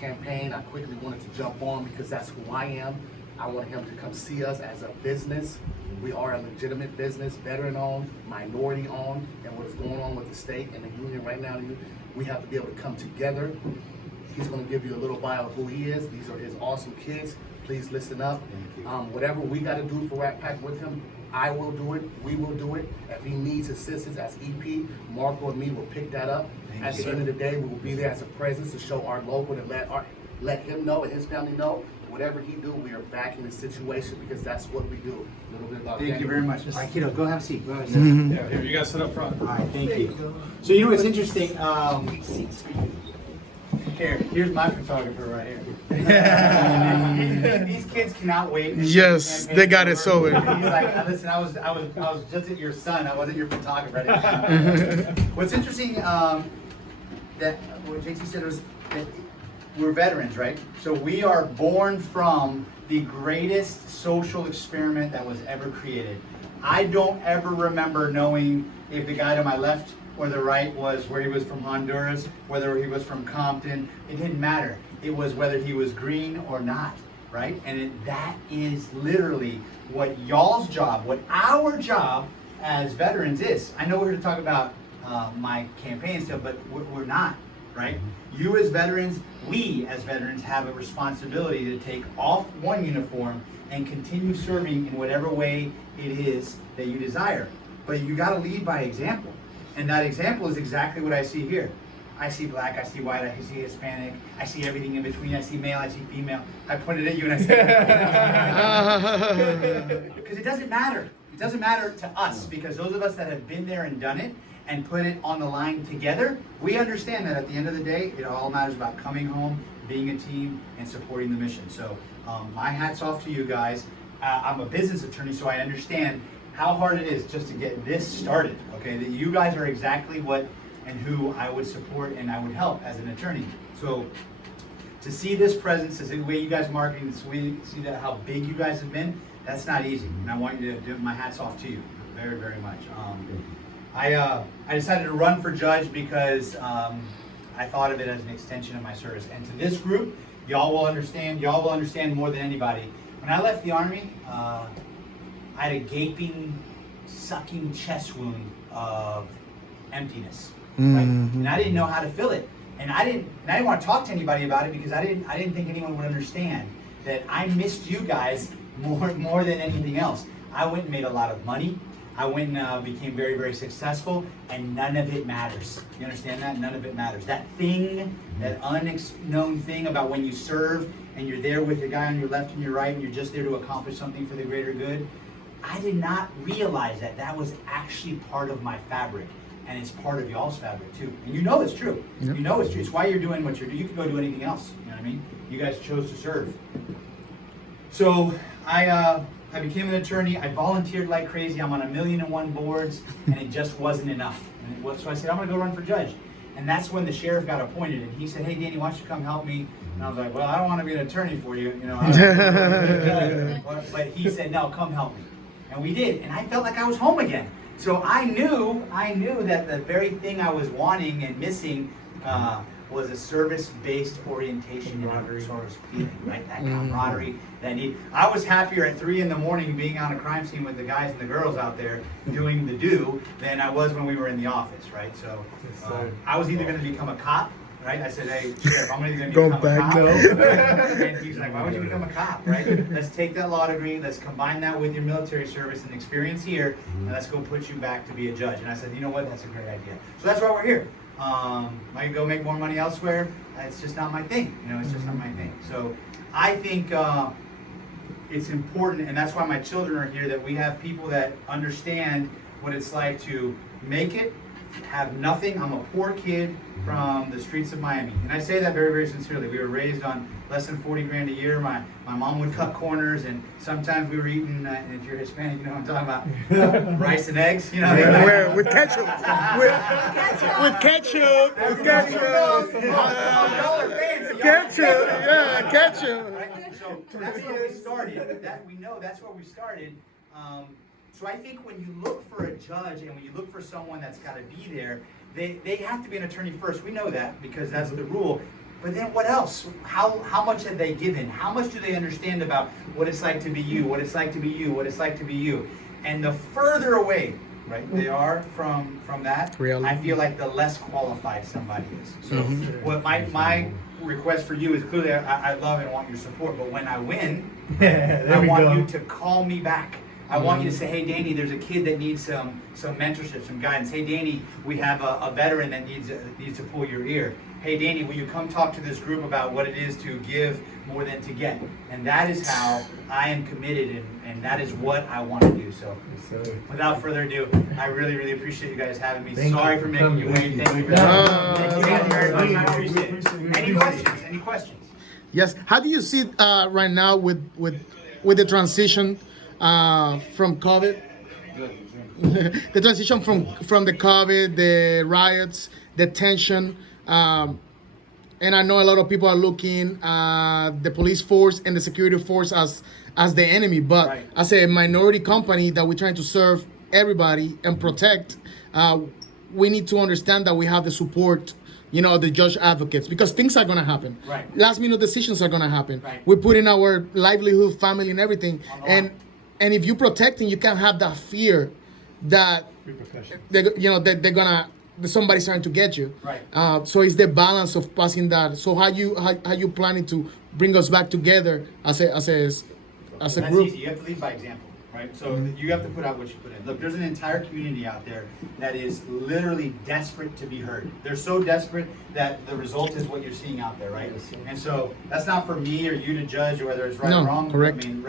campaign. I quickly wanted to jump on because that's who I am. I want him to come see us as a business. We are a legitimate business, veteran-owned, minority-owned, and what is going on with the state and the union right now, we have to be able to come together. He's going to give you a little bio of who he is. These are his awesome kids. Please listen up. Whatever we got to do for Rat Pack with him, I will do it. We will do it. If he needs assistance as EP, Marco and me will pick that up. At the end of the day, we will be there as a presence to show our local and let him know and his family know. Whatever he do, we are back in the situation because that's what we do. A little bit about Thank you very much. All right, kiddo, go have a seat. Go have a seat. Yeah, here, you guys sit up front. All right, thank you. So you know what's interesting? Here's my photographer right here. These kids cannot wait. Yes, they got it so He's like, listen, I was just at your son. I wasn't your photographer. What's interesting that what JT said was that we're veterans, right? So we are born from the greatest social experiment that was ever created. I don't ever remember knowing if the guy to my left or the right was where he was from Honduras, whether he was from Compton. It didn't matter. It was whether he was green or not, right? And that is literally what y'all's job, what our job as veterans is. I know we're here to talk about my campaign and stuff, but we're not, right? You as veterans, we as veterans have a responsibility to take off one uniform and continue serving in whatever way it is that you desire. But you got to lead by example. And that example is exactly what I see here. I see black, I see white, I see Hispanic, I see everything in between, I see male, I see female. I pointed at you and I said, because it doesn't matter. It doesn't matter to us, because those of us that have been there and done it and put it on the line together, we understand that at the end of the day, it all matters about coming home, being a team, and supporting the mission. So my hat's off to you guys. I'm a business attorney, so I understand how hard it is just to get this started, okay? That you guys are exactly what and who I would support and I would help as an attorney. So to see this presence, to see the way you guys marketing, to see that how big you guys have been, that's not easy. And I want you to do my hats off to you very, very much. I decided to run for judge because I thought of it as an extension of my service. And to this group, y'all will understand more than anybody. When I left the Army, I had a gaping, sucking chest wound of emptiness, right? And I didn't know how to fill it. And I didn't want to talk to anybody about it because I didn't think anyone would understand that I missed you guys more than anything else. I went and made a lot of money. I went and became very, very successful, and none of it matters. You understand that? None of it matters. That thing, that unknown thing about when you serve and you're there with the guy on your left and your right and you're just there to accomplish something for the greater good, I did not realize that that was actually part of my fabric, and it's part of y'all's fabric too. And you know it's true. Yep. You know it's true. It's why you're doing what you're doing. You could go do anything else. You know what I mean? You guys chose to serve. So I became an attorney. I volunteered like crazy. I'm on 1,000,001 boards, and it just wasn't enough. So I said, I'm going to go run for judge. And that's when the sheriff got appointed. And he said, hey, Danny, why don't you come help me? And I was like, well, I don't want to be an attorney for you. You know. But he said, no, come help me. And we did. And I felt like I was home again. So I knew that the very thing I was wanting and missing was a service-based orientation and sort of feeling, right? That camaraderie, that need. I was happier at 3 a.m. being on a crime scene with the guys and the girls out there doing the do than I was when we were in the office, right? So I was either going to become a cop, right? I said, hey, Sheriff, I'm either going to become a cop. And he's like, why would you become a cop, right? Let's take that law degree, let's combine that with your military service and experience here, and let's go put you back to be a judge. And I said, you know what? That's a great idea. So that's why we're here. I could go make more money elsewhere. It's just not my thing. You know, it's just not my thing. So I think it's important, and that's why my children are here, that we have people that understand what it's like to make it, have nothing. I'm a poor kid from the streets of Miami. And I say that very, very sincerely. We were raised on less than 40 grand a year. My mom would cut corners, and sometimes we were eating, and if you're Hispanic, you know what I'm talking about, rice and eggs, you know. With ketchup. With ketchup. Ketchup, yeah, ketchup. Right? So that's where we started. We know that's where we started. So I think when you look for a judge and when you look for someone that's got to be there, they have to be an attorney first. We know that because that's the rule. But then what else? How much have they given? How much do they understand about what it's like to be you, what it's like to be you, what it's like to be you? And the further away, right, they are from that, Reality. I feel like the less qualified somebody is. So what my request for you is clearly I love and want your support, but when I win, I want you to call me back. I want you to say, hey, Danny, there's a kid that needs some mentorship, some guidance. Hey, Danny, we have a veteran that needs to pull your ear. Hey, Danny, will you come talk to this group about what it is to give more than to get? And that is how I am committed, and that is what I want to do. So without further ado, I really, really appreciate you guys having me. Sorry for making you wait. Thank you for that. Thank you guys very much. I appreciate it. Any questions? Any questions? Yes. How do you see it right now with the transition from COVID? The transition from the COVID, the riots, the tension. And I know a lot of people are looking the police force and the security force as the enemy, but Right. as a minority company that we're trying to serve everybody and protect, we need to understand that we have the support, the judge advocates, because things are gonna happen. Right. Last minute decisions are gonna happen. Right. We put in our livelihood, family, and everything, On the and line. and if you're protecting, you can't have that fear that they're gonna somebody's trying to get you. Right. So it's the balance of passing that. So how you planning to bring us back together as a That's group? easy. You have to lead by example, right? So you have to put out what you put in. Look, there's an entire community out there that is literally desperate to be heard. They're so desperate that the result is what you're seeing out there, right? And so that's not for me or you to judge whether it's right No, or wrong. correct. I mean,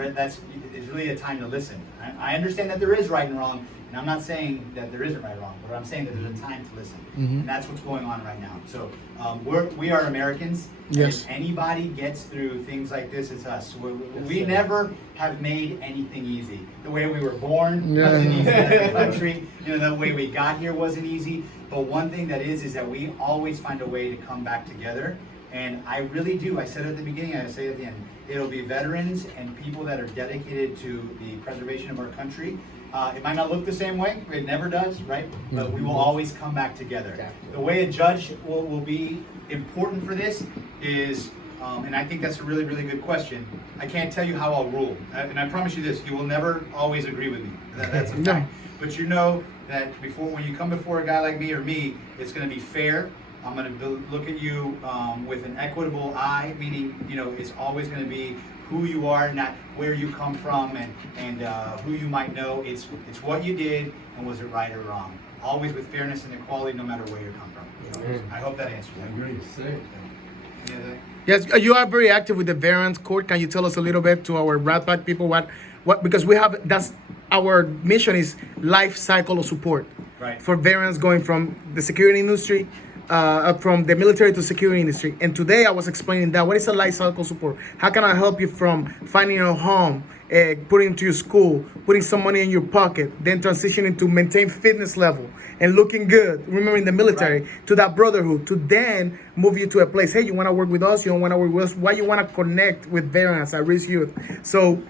it's really a time to listen. I understand that there is right and wrong, and I'm not saying that there isn't right or wrong, but I'm saying that there's a time to listen, and that's what's going on right now. So we are Americans. And Yes. if anybody gets through things like this, it's us. We never have made anything easy. The way we were born wasn't easy as a country. The way we got here wasn't easy. But one thing that is that we always find a way to come back together. And I really do. I said it at the beginning, I say it at the end. It'll be veterans and people that are dedicated to the preservation of our country. It might not look the same way. It never does, right? But we will always come back together. The way a judge will be important for this is, and I think that's a really, really good question. I can't tell you how I'll rule. And I promise you this, you will never always agree with me. That's a fact. But you know that when you come before a guy like me or me, it's going to be fair. I'm going to look at you with an equitable eye, meaning, it's always going to be who you are, not where you come from and who you might know. It's what you did and was it right or wrong. Always with fairness and equality, no matter where you come from. So I hope that answers that. Yes, you are very active with the Veterans Court. Can you tell us a little bit to our Rat Pack people what because that's our mission is life cycle of support. Right. For veterans going from the security industry, from the military to security industry. And today I was explaining that. What is a life cycle support? How can I help you from finding a home, putting into your school, putting some money in your pocket, then transitioning to maintain fitness level and looking good, remembering the military, to that brotherhood, to then move you to a place, hey, you want to work with us, you don't want to work with us, why you want to connect with veterans at risk youth. So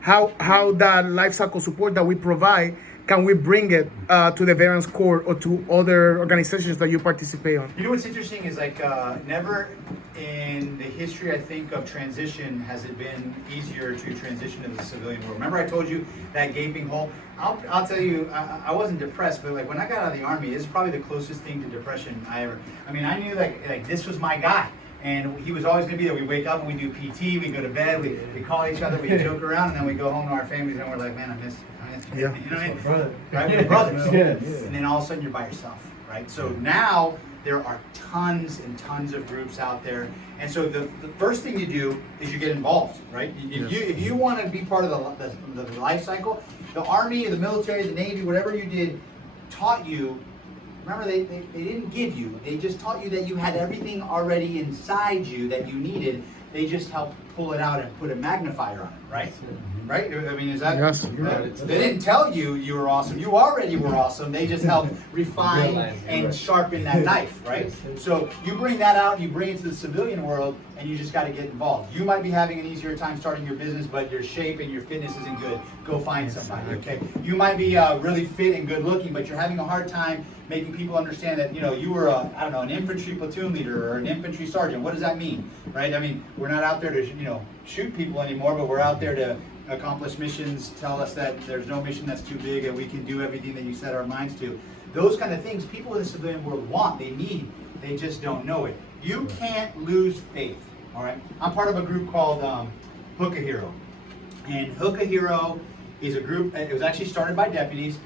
how that life cycle support that we provide, can we bring it to the Veterans Court or to other organizations that you participate on? You know what's interesting is never in the history, I think, of transition has it been easier to transition to the civilian world. Remember I told you that gaping hole? I'll tell you, I wasn't depressed, but when I got out of the Army, it's probably the closest thing to depression I knew like this was my guy. And he was always going to be there. We wake up and we do PT, we go to bed, we call each other, we joke around, and then we go home to our families and we're like, man, I miss you. Yeah. You know what I mean? Right? We're brothers. And then all of a sudden you're by yourself, right? So now there are tons and tons of groups out there. And so the first thing you do is you get involved, right? If you want to be part of the life cycle, the Army, the military, the Navy, whatever you did, taught you. Remember, they didn't give you. They just taught you that you had everything already inside you that you needed. They just helped pull it out and put a magnifier on it, right? Right? I mean, is that? Yes. They didn't tell you you were awesome. You already were awesome. They just helped refine and sharpen that knife, right? So you bring that out, you bring it to the civilian world, and you just got to get involved. You might be having an easier time starting your business, but your shape and your fitness isn't good. Go find somebody, okay? You might be really fit and good looking, but you're having a hard time making people understand that, you know, you were I don't know, an infantry platoon leader or an infantry sergeant. What does that mean, right? I mean, we're not out there to, you know, shoot people anymore, but we're out there to accomplish missions, tell us that there's no mission that's too big and we can do everything that you set our minds to. Those kind of things people in the civilian world want, they need, they just don't know it. You can't lose faith, all right? I'm part of a group called Hook a Hero. And Hook a Hero is a group, it was actually started by deputies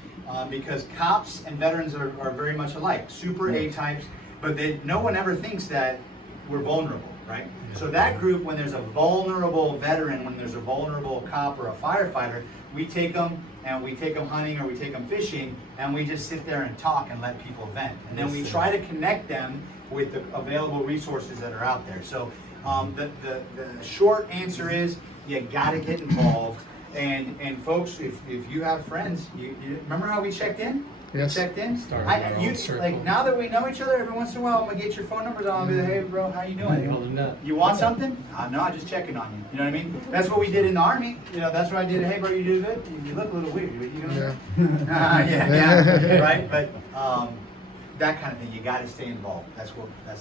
because cops and veterans are very much alike, super A-types, but no one ever thinks that we're vulnerable, right? So that group, when there's a vulnerable veteran, when there's a vulnerable cop or a firefighter, we take them and we take them hunting or we take them fishing and we just sit there and talk and let people vent. And then we try to connect them with the available resources that are out there. So the short answer is you gotta get involved. And folks, if you have friends, you remember how we checked in? Yes. Checked in. Started our own circle. Like now that we know each other, every once in a while I'm gonna get your phone numbers. I'll be like, hey bro, how you doing? Holding up. You want something? No, I'm just checking on you. You know what I mean? That's what we did in the army. You know, that's what I did. Hey bro, you did good. You look a little weird. You know? Yeah. Right. But that kind of thing, you got to stay involved. That's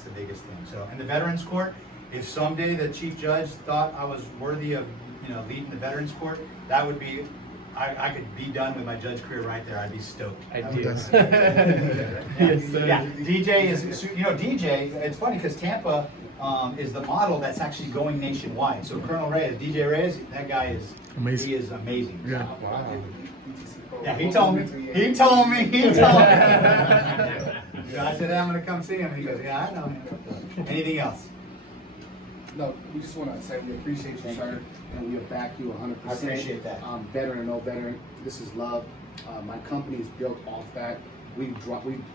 the biggest thing. So, in the Veterans Court, if someday the chief judge thought I was worthy of, you know, leading the Veterans Court, that would be, I could be done with my judge career right there. I'd be stoked. I do. Yes, yeah. DJ is, you know, DJ. It's funny because Tampa is the model that's actually going nationwide. So Colonel Reyes, DJ Reyes, that guy is Amazing. He is amazing. Yeah. Wow. Yeah, he told me. I said, hey, I'm gonna come see him. He goes, yeah, I know him. Anything else? No, we just want to say we appreciate you, sir, and we back you 100%. I appreciate that. Veteran or no veteran, this is love. My company is built off that. We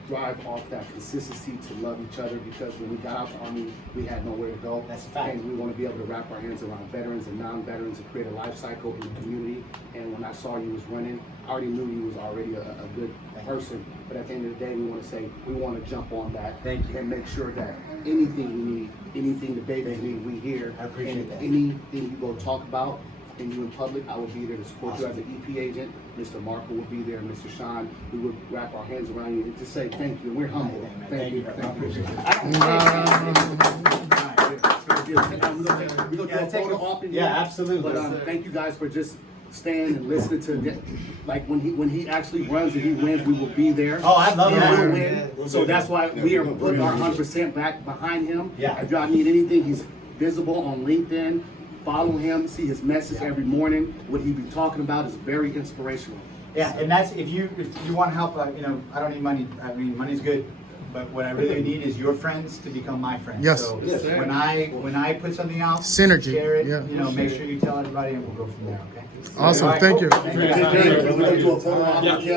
drive off that consistency to love each other because when we got out the Army, we had nowhere to go. That's a fact. And we want to be able to wrap our hands around veterans and non-veterans and create a life cycle in the community. And when I saw you was running, I already knew you was already a good person. But at the end of the day, we want to say, we want to jump on that. Thank you. And make sure that anything we need, anything the babies need, we hear. I appreciate and that. anything you go talk about, and you in public, I will be there to support you as an EP agent. Mr. Marco will be there, Mr. Sean. We will wrap our hands around you and just say thank you. We're humble. Thank you. Thank you. We're gonna do a photo op in here. Yeah, absolutely. But thank you guys for just staying and listening to like when he actually runs and he wins, we will be there. Oh, I love He that. will win. So that's why we are putting our 100% back behind him. Yeah. If y'all need anything, he's visible on LinkedIn. Follow him, see his message every morning. What he be talking about is very inspirational. Yeah, and that's if you want help. You know, I don't need money. I mean, money's good, but what I really need is your friends to become my friends. Yes. So Yes, sir. when I put something out, Synergy, share it. yeah. You know, make sure you tell everybody, and we'll go from there. Okay. Awesome. All right, Thank you. cool. Thank you. We're gonna do a photo op with him.